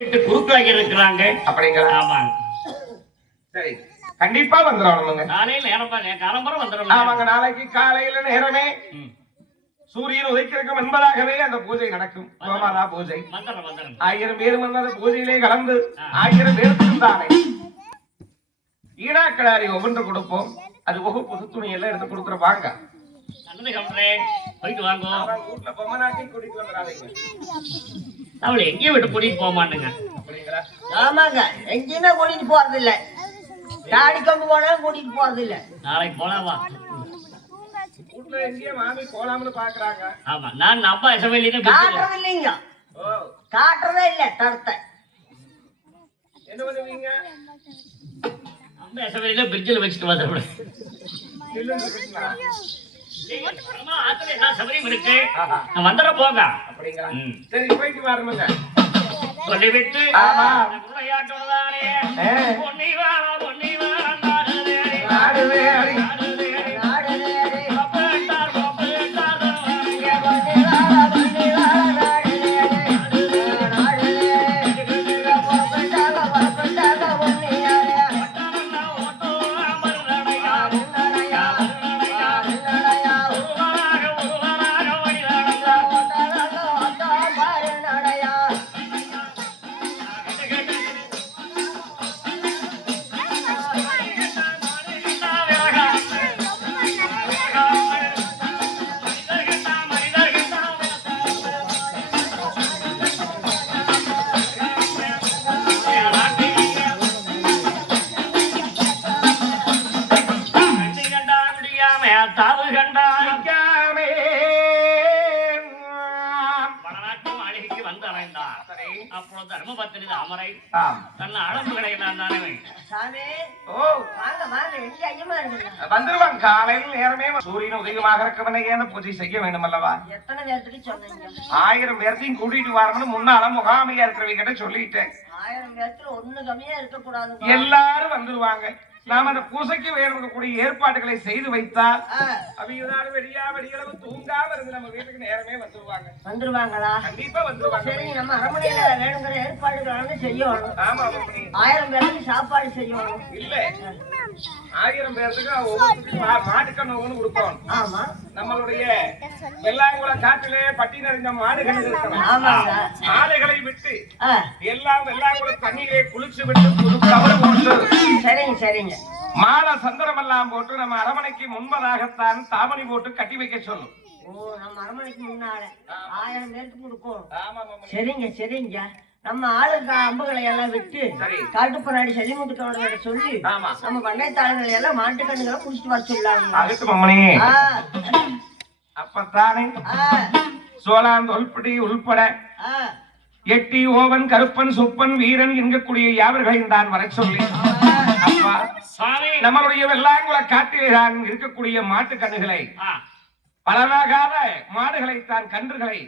குருக்களாக இருக்கிறாங்க. அப்படிங்களா? ஆமாங்க. சரி. கண்டிப்பா வந்துடணுங்க. காலையில நேரப்பா காலம்பரம் வந்துடலாம் ஆமாங்க நாளைக்கு காலையில நேரமே. சூரியன் உதைக்கிறதுக்கு முன்பதாகவே அந்த பூஜை நடக்கும். கோமாதா பூஜை. ஆயிரம் பேர் வந்து அந்த பூஜையிலே கலந்து ஆயிரம் பேருக்கு தானே. ஈடாக்கடாரி ஒவ்வொன்று கொடுப்போம். அது ஒகு புது துணி எல்லாம் எடுத்து கொடுக்குற வாங்க. நல்லது கவுண்டரே போயிட்டு வாங்க. வீட்டுல பொம்மநாட்டி கூட்டிட்டு வந்துடாதீங்க. அவளை எங்கேயும் விட்டு கூட்டிட்டு போக மாட்டேங்க. ஆமாங்க எங்கேயுமே கூட்டிட்டு போறது இல்ல தாடி கொண்டு போனாலும் கூட்டிட்டு போறது இல்ல நாளைக்கு போலாமா? ஆமா நான் அப்பா எசவேலின்னு காட்டுறது இல்லைங்க காட்டுறதே இல்ல தரத்தை. என்ன பண்ணுவீங்க? அம்மா எசவேலியில பிரிட்ஜில் வச்சுட்டு வந்துடுறேன் ஆத்துல எல்லா சபரியும் இருக்கு ஆஹா. நான் வந்துட போங்க அப்படிங்களா ம். சரி போயிட்டு வரணுங்க சொல்லிவிட்டு ஏ. பொன்னி வாழ வடநாட்டு மாளிகைக்கு வந்து. அப்போ தர்மபத்திரி. தன் நான் தானே ஐயமா இருக்குங்க? வந்துருவான் காலையில் நேரமே சூரியன் உதயமாக இருக்கவனை ஏன் பூஜை செய்ய வேண்டும் அல்லவா எத்தனை பேர்த்துக்கு சொன்னீங்க? ஆயிரம் பேர்த்தையும் கூட்டிட்டு வரணும்னு முன்னால முகாமையா இருக்கிறவங்க கிட்ட சொல்லிட்டேன். ஆயிரம் பேர்த்துல ஒண்ணு கம்மியா இருக்க கூடாது எல்லாரும் வந்துருவாங்க. நாம அந்த பூசைக்கு வேறக்கூடிய ஏற்பாடுகளை செய்து வைத்தால் அவங்க வெடியா வெடிகளவு தூங்காம இருந்து நம்ம வீட்டுக்கு நேரமே வந்துருவாங்க. வந்துருவாங்களா? கண்டிப்பா வந்துருவாங்க. சரி நம்ம அரண்மனையில வேணுங்கிற ஏற்பாடுகள் வந்து செய்யணும். ஆமா. ஆயிரம் பேருக்கு சாப்பாடு செய்யணும். இல்ல. ஆயிரம் பேர்த்துக்கு ஒவ்வொருத்தருக்கும் மா- மாட்டுக்கண்ணு ஒண்ணு கொடுக்கணும் ஆமா. நம்மளுடைய வெள்ளாங்குள காட்டிலே பட்டி நிறைந்த மாடுகள் இருக்கணும் மாடுகளை விட்டு எல்லாம் வெள்ளாங்குள தண்ணியிலே குளிச்சு விட்டு புது சரிங்க சரிங்க. மாலை சந்திரம் எல்லாம் போட்டு நம்ம அரமனைக்கு முன்பதாகத்தான் தாமணி போட்டு கட்டி வைக்க சொல்லும். ஓ நம்ம அரண்மனைக்கு முன்னால ஆயிரம் பேருக்கு கொடுக்கும். சரிங்க சரிங்க. நம்ம ஆளுங்க அம்புகளை எல்லாம் விட்டு சரி. காட்டுப்பனாடி செல்லிமுத்துக்கவர்களை சொல்லி ஆமா. நம்ம பண்ணைத்தாளுங்களை எல்லாம் மாட்டுக்கண்ணுகளை குடிச்சிட்டு வர சொல்லாங்க அப்பத்தானே. சோழாந்து உள்படி உள்பட ஆ, எட்டி ஓவன் கருப்பன் சுப்பன் வீரன் என்கக்கூடிய யாவர்களையும் தான் வர சொல்லி. நம்மளுடைய வெள்ளாங்குள காட்டிலே தான் இருக்கக்கூடிய மாட்டு கண்ணுகளை ஆ, பலராகாத மாடுகளை தான் கன்றுகளை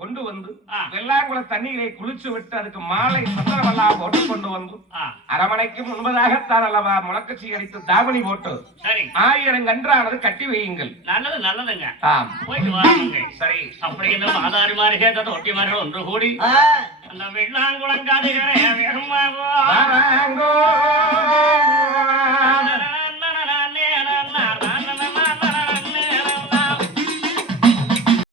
கொண்டு வந்து. வெள்ளாங்குள தண்ணீரை குளிச்சு விட்டு அதுக்கு மாலை சந்தனமெல்லாம் போட்டு கொண்டு வந்து அரமனைக்கு முன்பதாகத்தான் அல்லவா முழக்கச்சி அடித்து தாவணி போட்டு சரி. ஆயிரம் கன்றானது கட்டி வையுங்கள். நல்லது நல்லதுங்க. ஆம். போயிட்டு வாங்க சரி. அப்படி மாதாரி மாதிரி கேட்டது ஒட்டி மாதிரி ஒன்று கூடி. அந்த வெள்ளாங்குளங்காதுகிற வேகமாக வாராங்கோ.